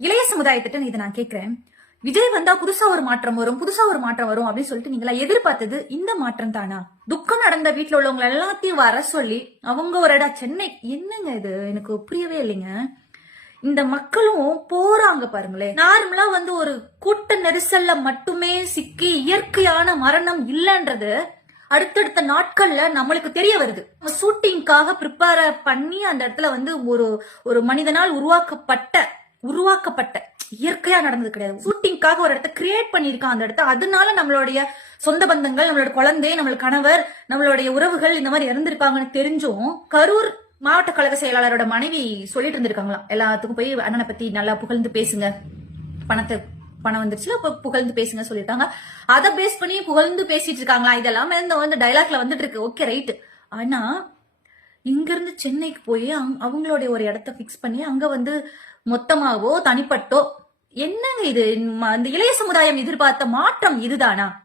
இளைய சமுதாயத்திட்ட இதை நான் கேட்கிறேன் விஜய் வந்தா புதுசா ஒரு மாற்றம் வரும் புதுசா ஒரு மாற்றம் வரும் அப்படின்னு சொல்லிட்டு நீங்களா எதிர்பார்த்தது இந்த மாற்றம் தானா? துக்கம் நடந்த வீட்டுல உள்ளவங்க எல்லாத்தையும் வர சொல்லி அவங்க ஒரு இடம் சென்னை என்னங்க இது? எனக்கு புரியவே இல்லைங்க. இந்த மக்களும் போறாங்க பாருங்களேன். நார்மலா வந்து ஒரு கூட்ட நெரிசல்ல மட்டுமே சிக்கி இயற்கையான மரணம் இல்லைன்றது அடுத்தடுத்த நாட்கள்ல நம்மளுக்கு தெரிய வருது. ஷூட்டிங்காக ப்ரிப்பேர் பண்ணி அந்த இடத்துல வந்து ஒரு ஒரு மனிதனால் உருவாக்கப்பட்ட உருவாக்கப்பட்ட இயற்கையா நடந்தது கிடையாது. ஷூட்டிங்காக ஒரு இடத்த கிரியேட் பண்ணியிருக்கான் அந்த இடத்த. அதனால நம்மளுடைய சொந்த பந்தங்கள் நம்மளோட குழந்தை நம்மளோட கணவர் நம்மளுடைய உறவுகள் இந்த மாதிரி இறந்திருக்காங்கன்னு தெரிஞ்சும் கரூர் மாவட்ட கழக செயலாளரோட மனைவி சொல்லிட்டு இருந்திருக்காங்களாம். எல்லாத்துக்கும் போய் அண்ணனை பத்தி நல்லா புகழ்ந்து பேசுங்க. பணத்தை பணம் வந்துருச்சு அப்ப புகழ்ந்து பேசுங்க சொல்லியிருக்காங்க அதை பேஸ் பண்ணி புகழ்ந்து பேசிட்டு இருக்காங்களா? இதெல்லாம் இந்த வந்து டைலாக்ல வந்துட்டு இருக்கு. ஓகே ரைட் ஆனா இங்கிருந்து சென்னைக்கு போய் அங்க- அவங்களுடைய ஒரு இடத்த ஃபிக்ஸ் பண்ணி அங்க வந்து மொத்தமாகவோ தனிப்பட்டோ என்னங்க இது? ம- இந்த இளைய சமுதாயம் எதிர்பார்த்த மாற்றம் இதுதானா?